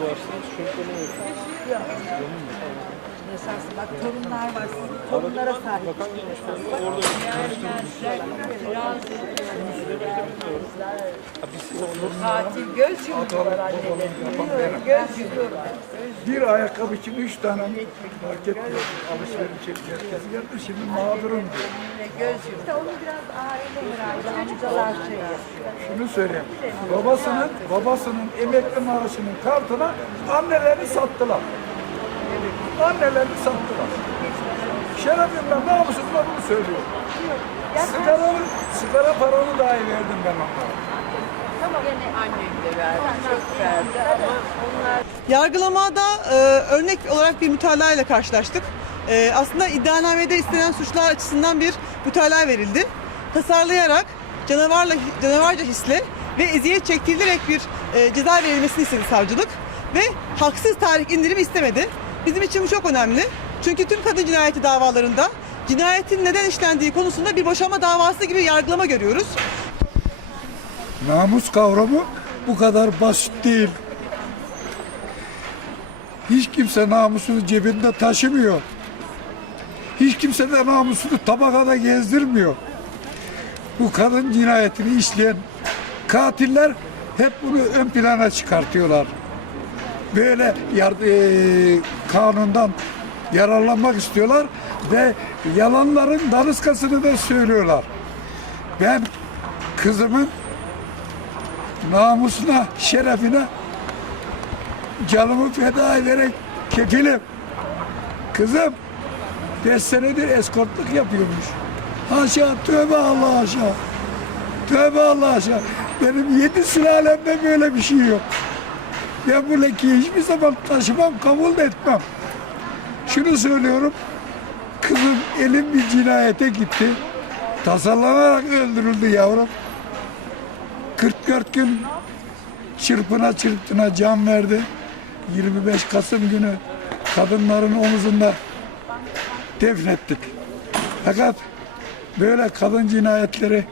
doğarsanız Bak torunlar var. Torunlara sahip. Bakan gelmiş. Orada. Katil göz yumuyorlar anneleri. Göz yumuyorlar. Bir ayakkabı için üç tane market alışveriş merkezi geldi. Şimdi mağdurum diyor. Yine göz yumuyor. Onu biraz aile herhalde amcalar şey yapıyor. Şunu söyleyeyim. Babasının babasının emekli maaşının kartına annelerini sattılar. Annelerini sattılar. Şerefimle namusumla bunu söylüyorum. Sigara, sigara paranı dahi verdim ben onlara. Annem de verdi, çok verdi ama onlar Yargılamada e, örnek olarak bir mütalaa ile karşılaştık. E, aslında iddianamede istenen suçlar açısından bir mütalaa verildi. Tasarlayarak canavarla canavarca hisle ve eziyet çektirilerek bir e, ceza verilmesini istedi savcılık ve haksız tarih indirimi istemedi. Bizim için çok önemli. Çünkü tüm kadın cinayeti davalarında cinayetin neden işlendiği konusunda bir boşanma davası gibi yargılama görüyoruz. Namus kavramı bu kadar basit değil. Hiç kimse namusunu cebinde taşımıyor. Hiç kimse de namusunu tabakada gezdirmiyor. Bu kadın cinayetini işleyen katiller hep bunu ön plana çıkartıyorlar. Böyle yar- eee, kanundan yararlanmak istiyorlar ve yalanların daniskasını da söylüyorlar. Ben kızımın namusuna, şerefine canımı feda ederek kefilim. Kızım 5 senedir eskortluk yapıyormuş. Haşa, tövbe Allah haşa. Tövbe Allah haşa. Benim yedi sülalemde böyle bir şey yok. Ben bu lekeyi hiçbir zaman taşımam, kabul etmem. Şunu söylüyorum. Kızım elim bir cinayete gitti. Tasarlanarak öldürüldü yavrum. 44 gün çırpına çırptına can verdi. 25 Kasım günü kadınların omuzunda defnettik. Fakat böyle kadın cinayetleri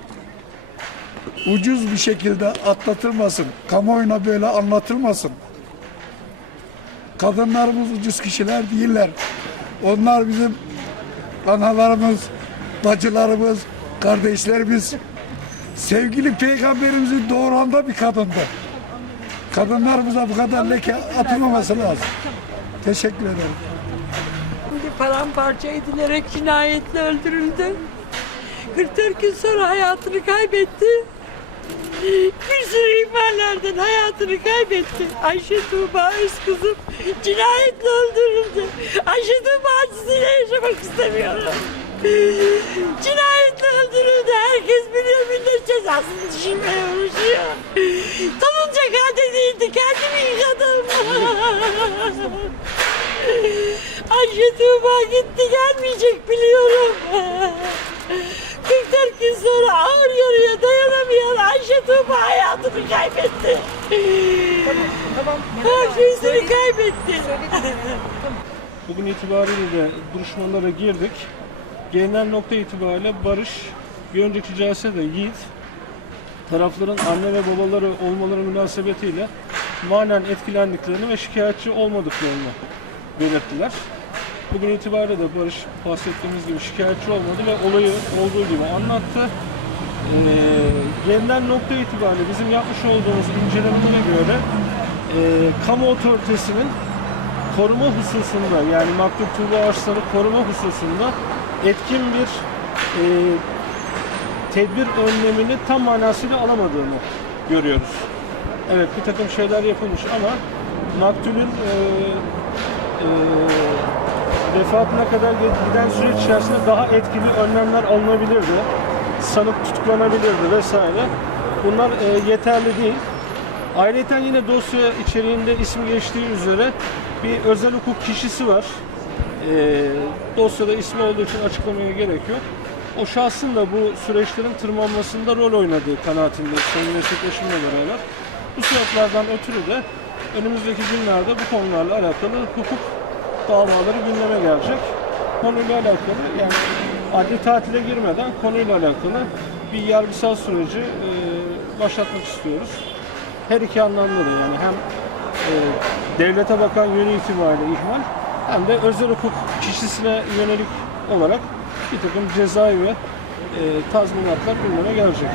ucuz bir şekilde atlatılmasın. Kamuoyuna böyle anlatılmasın. Kadınlarımız ucuz kişiler değiller. Onlar bizim analarımız, bacılarımız, kardeşlerimiz. Sevgili peygamberimizin doğuranda bir kadındı. Kadınlarımıza bu kadar leke atılmaması lazım. Teşekkür ederim. Şimdi paramparça edilerek cinayetle öldürüldü. 44 gün sonra hayatını kaybetti. İhmallerden hayatını kaybetti. Ayşe Tuğba öz kızım cinayetle öldürüldü. Ayşe Tuğba acısıyla yaşamak istemiyorum. Cinayetle öldürüldü. Herkes biliyor millet cezasını düşünmeye uğraşıyor. Tanınacak halde değildi. Kendimi yıkadım. Ayşe Tuğba gitti gelmeyecek biliyorum. 44 gün sonra ağır yarıya dayanamayan Ayşe Tuğba hayatını kaybetti. Her şeysini kaybetti. Bugün itibariyle de duruşmalara girdik. Gelinen nokta itibariyle Barış, bir önceki celse de Yiğit, tarafların anne ve babaları olmaları münasebetiyle manen etkilendiklerini ve şikayetçi olmadıklarını belirttiler. Bugün itibariyle de Barış bahsettiğimiz gibi şikayetçi olmadı ve olayı olduğu gibi anlattı. Ee, gelinen nokta itibariyle bizim yapmış olduğumuz incelemelere göre e, kamu otoritesinin koruma hususunda yani maktul tuğla ağaçları koruma hususunda etkin bir e, tedbir önlemini tam manasıyla alamadığını görüyoruz. Evet bir takım şeyler yapılmış ama maktulün e, e, vefatına kadar giden süreç içerisinde daha etkili önlemler alınabilirdi. Sanık tutuklanabilirdi vesaire. Bunlar e, yeterli değil. Ayrıca yine dosya içeriğinde ismi geçtiği üzere bir özel hukuk kişisi var. Ee, dosyada ismi olduğu için açıklamaya gerek yok. O şahsın da bu süreçlerin tırmanmasında rol oynadığı kanaatinde sayın meslektaşımla beraber. Bu sebeplerden ötürü de önümüzdeki günlerde bu konularla alakalı hukuk davaları gündeme gelecek. Konuyla alakalı yani adli tatile girmeden konuyla alakalı bir yargısal süreci e, başlatmak istiyoruz her iki anlamda da yani hem e, devlete bakan yönü itibariyle ihmal hem de özel hukuk kişisine yönelik olarak bir takım cezai ve e, tazminatlar gündeme gelecek.